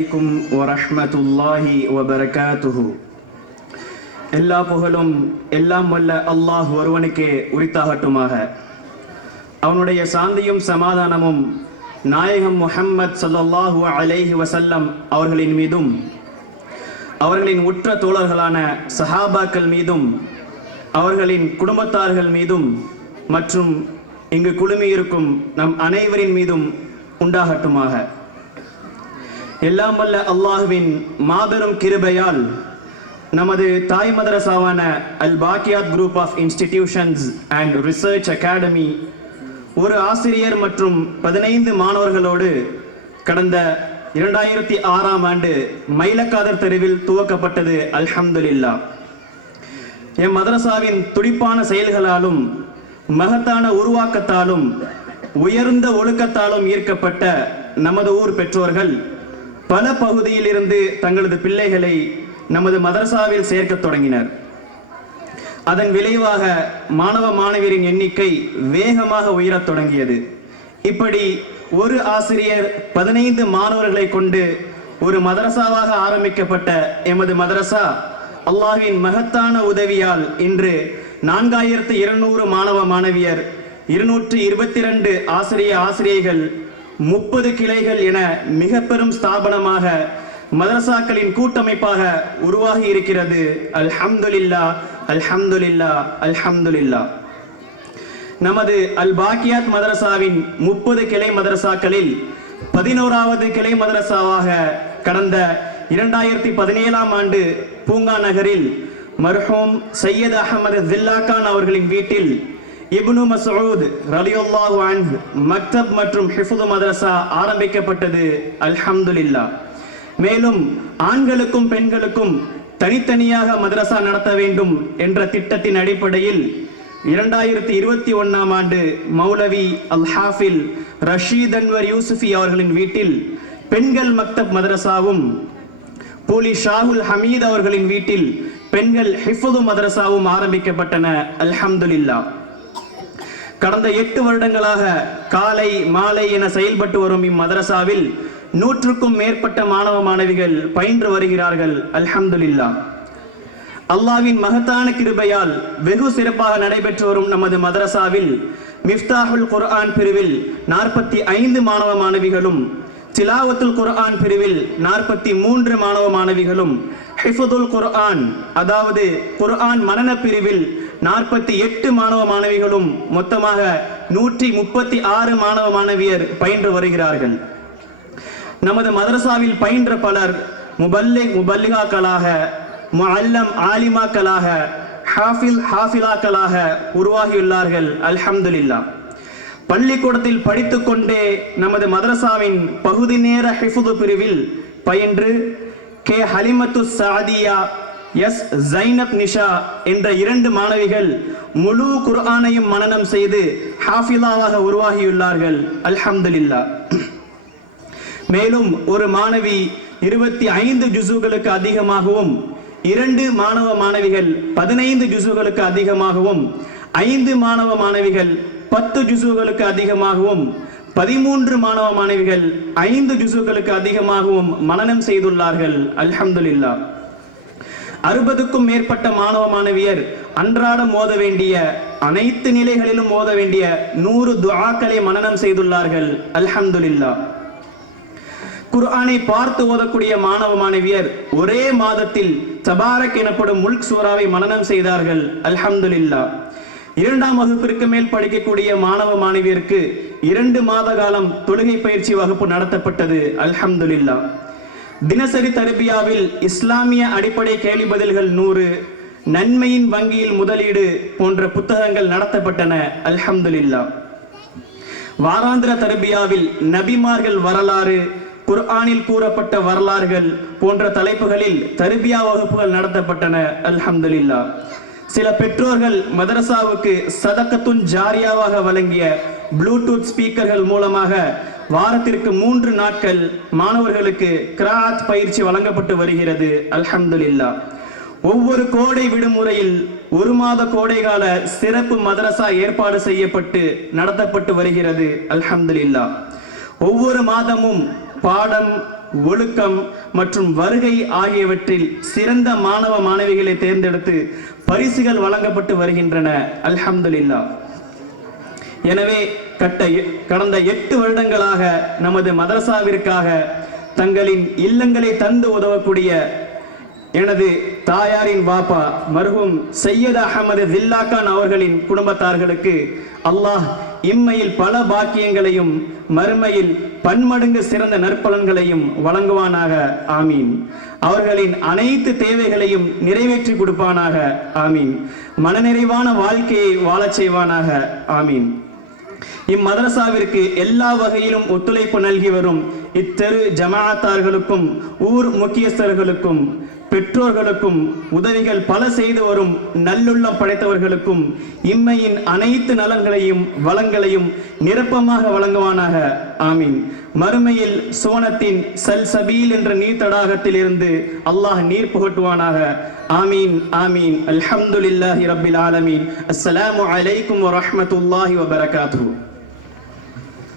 வரஹ்மத்துல்லாஹி வபரகாத்துஹு. எல்லா புகழும் எல்லாம் வல்ல அல்லாஹ் ஒருவனுக்கே உரித்தாகட்டுமாக. அவனுடைய சாந்தியும் சமாதானமும் நாயகம் முஹம்மத் ஸல்லல்லாஹு அலைஹி வஸல்லம் அவர்களின் மீதும் அவர்களின் உற்ற தோழர்களான சஹாபாக்கள் மீதும் அவர்களின் குடும்பத்தார்கள் மீதும் மற்றும் இங்கு குழுமியிருக்கும் நம் அனைவரின் மீதும் உண்டாகட்டுமாக. எல்லாம் வல்ல அல்லாஹுவின் மாபெரும் கிருபையால் நமது தாய் மதரசாவான Al Baqiyat group of institutions and research academy ஒரு ஆசிரியர் மற்றும் 15 மாணவர்களோடு கடந்த 2006ஆம் ஆண்டு மயிலக்காதர் தெருவில் துவக்கப்பட்டது. அல்ஹம்துலில்லாஹ். எம் மதரசாவின் துடிப்பான செயல்களாலும் மகத்தான உருவாக்கத்தாலும் உயர்ந்த ஒழுக்கத்தாலும் ஈர்க்கப்பட்ட நமது ஊர் பெற்றோர்கள் பல பகுதியில் இருந்து தங்களது பிள்ளைகளை நமது மதரசாவில் சேர்க்க தொடங்கினர். அதன் விளைவாக மாணவ மாணவியரின் எண்ணிக்கை வேகமாக உயரத் தொடங்கியது. இப்படி ஒரு ஆசிரியர் 15 மாணவர்களை கொண்டு ஒரு மதரசாவாக ஆரம்பிக்கப்பட்ட எமது மதரசா அல்லாஹ்வின் மகத்தான உதவியால் இன்று 4200 மாணவ மாணவியர், 222 ஆசிரியைகள், 30 கிளைகள் என மிக பெரும் ஸ்தாபனமாக மதரசாக்களின் கூட்டமைப்பாக உருவாகி இருக்கிறது. அல்ஹம்துலில்லாஹ், அல்ஹம்துலில்லாஹ், அல்ஹம்துலில்லாஹ். நமது அல் பாக்கியாத் மதரசாவின் 30 கிளை மதரசாக்களில் 11வது கிளை மதரசாவாக கடந்த 2017ஆம் ஆண்டு பூங்கா நகரில் மர்ஹூம் சையத் அஹமது தில்லாகான் அவர்களின் வீட்டில் இப்னு மஸ்ஊத் ரலியல்லாஹு அன்ஹு மக்தப் மற்றும் ஹிஃப்து மதரசா ஆரம்பிக்கப்பட்டது. அல்ஹம்துலில்லாஹ். மேலும் ஆண்களுக்கும் பெண்களுக்கும் தனித்தனியாக மதரசா நடத்த வேண்டும் என்ற திட்டத்தின் அடிப்படையில் 2021ஆம் ஆண்டு மௌலவி அல் ஹாஃபில் ரஷீத் அன்வர் யூசுஃபி அவர்களின் வீட்டில் பெண்கள் மக்தப் மதரசாவும், பூலி ஷாஹுல் ஹமீத் அவர்களின் வீட்டில் பெண்கள் ஹிஃப்து மதரசாவும் ஆரம்பிக்கப்பட்டன. அல்ஹம்துலில்லாஹ். கடந்த 8 வருடங்களாக காலை மாலை என செயல்பட்டு வரும் இம்மதரசாவில் 100க்கும் மேற்பட்ட மாணவ மாணவிகள் பயின்று வருகிறார்கள். அல்ஹம்துலில்லாஹ். அல்லாஹ்வின் மகத்தான கிருபையால் வெகு சிறப்பாக நடைபெற்று வரும் நமது மதரசாவில் மிஃப்தாஹுல் குர்ஆன் பிரிவில் 45 மாணவ மாணவிகளும், திலாவத்துல் குர்ஆன் பிரிவில் 43 மாணவ மாணவிகளும், ஹிஃப்துல் குர்ஆன் அதாவது குர்ஆன் மனன பிரிவில் 48 மாணவ மாணவிகளும், மொத்தமாக 136 மாணவ மாணவியர் பயின்று வருகிறார்கள். நமது மதரசாவில் பயின்ற பலர் முபல்லிகாக்களாக, முஅல்லம் ஆலிமாக்களாக, ஹாஃபிலாக்களாக உருவாகியுள்ளார்கள். அல்ஹம்துலில்லாஹ். பள்ளிக்கூடத்தில் படித்துக்கொண்டே நமது மதரசாவின் பகுதி நேர ஹிஃப்து பிரிவில் பயின்று கே ஹலிமத்து சாதியா, எஸ் ஜைனப் நிஷா என்ற 2 மாணவிகள் முழு குர்ஆனையும் மனனம் செய்து ஹாஃபிலாவாக உருவாகியுள்ளார்கள். அல்ஹம்துலில்லாஹ். மேலும் ஒரு மாணவி 25 ஜுஸுகளுக்கு அதிகமாகவும், 2 மாணவ மாணவிகள் 15 ஜுஸுகளுக்கு அதிகமாகவும், 5 மாணவ மாணவிகள் 10 ஜுஸுகளுக்கு அதிகமாகவும், 13 மாணவ மாணவிகள் 5 ஜுஸுகளுக்கு அதிகமாகவும் மனனம் செய்துள்ளார்கள். அல்ஹம்துலில்லாஹ். 60க்கும் மேற்பட்ட மாணவ மாணவியர் அன்றாடம் ஓத வேண்டிய, அனைத்து நிலைகளிலும் ஓத வேண்டிய 100 துஆக்களை மனனம் செய்துள்ளார்கள். அல்ஹம்துலில்லாஹ். குர்ஆனை பார்த்து ஓதக்கூடிய மாணவ மாணவியர் ஒரே மாதத்தில் தபாரக் எனப்படும் முல்க் சூராவை மனனம் செய்தார்கள். அல்ஹம்துலில்லாஹ். 2ஆம் வகுப்பிற்கு மேல் படிக்கக்கூடிய மாணவ மாணவியருக்கு 2 மாத காலம் தொழுகை பயிற்சி வகுப்பு நடத்தப்பட்டது. அல்ஹம்துலில்லாஹ். தினசரி தர்பியாவில் இஸ்லாமிய அடிப்படை கேள்வி பதில்கள் 100, நன்மையின் வங்கியில் முதலீடு போன்ற புத்தகங்கள் நடத்தப்பட்டன. அல்ஹம்துலில்லாஹ். வாராந்திர தர்பியாவில் நபிமார்கள் வரலாறு, குர்ஆனில் கூறப்பட்ட வரலாறுகள் போன்ற தலைப்புகளில் தர்பியா வகுப்புகள் நடத்தப்பட்டன. அல்ஹம்துலில்லாஹ். சில பெற்றோர்கள் மதரசாவுக்கு சதகத்துன் ஜாரியாவாக வழங்கிய ப்ளூடூத் ஸ்பீக்கர்கள் மூலமாக வாரத்திற்கு 3 நாட்கள் மாணவர்களுக்கு கிராத் பயிற்சி வழங்கப்பட்டு வருகிறது. அல்ஹம்துலில்லாஹ். ஒவ்வொரு கோடை விடுமுறையில் 1 மாத கோடைகால சிறப்பு மதரசா ஏற்பாடு செய்யப்பட்டு நடத்தப்பட்டு வருகிறது. அல்ஹம்துலில்லாஹ். ஒவ்வொரு மாதமும் பாடம், ஒழுக்கம் மற்றும் வருகை ஆகியவற்றில் சிறந்த மாணவ மாணவிகளை தேர்ந்தெடுத்து பரிசுகள் வழங்கப்பட்டு வருகின்றன. அல்ஹம்துலில்லாஹ். எனவே கடந்த 8 வருடங்களாக நமது மதரசாவிற்காக தங்களின் இல்லங்களை தந்து உதவக்கூடிய எனது தாயாரின் வாப்பா மர்ஹூம் சையத் அஹமது தில்லாக்கான் அவர்களின் குடும்பத்தார்களுக்கு அல்லாஹ் இம்மையில் பல பாக்கியங்களையும் மறுமையில் பன்மடங்கு சிறந்த நற்பலன்களையும் வழங்குவானாக. ஆமீன். அவர்களின் அனைத்து தேவைகளையும் நிறைவேற்றி கொடுப்பானாக. ஆமீன். மனநிறைவான வாழ்க்கையை வாழச் செய்வானாக. ஆமீன். இம்மதரசாவிற்கு எல்லா வகையிலும் ஒத்துழைப்பு நல்கி வரும் இத்தெரு ஜமாஅத்தார்களுக்கும் ஊர் முக்கியஸ்தர்களுக்கும் பெற்றோர்களுக்கும் உதவிகள் பல செய்து வரும் நல்லுள்ளம் படைத்தவர்களுக்கும் இம்மையின் அனைத்து நலன்களையும் வளங்களையும் நிரப்பமாக வழங்குவானாக. ஆமீன். மறுமையில் சுவனத்தின் சல்சபீல் என்ற நீர் தடாகத்தில் இருந்து அல்லாஹ் நீர் புகட்டுவானாக. ஆமீன் ஆமீன். அல்ஹம்துலில்லாஹி ரப்பில் ஆலமீன். அஸ்ஸலாமு அலைக்கும் வரஹ்மத்துல்லாஹி வபரகாத்துஹு.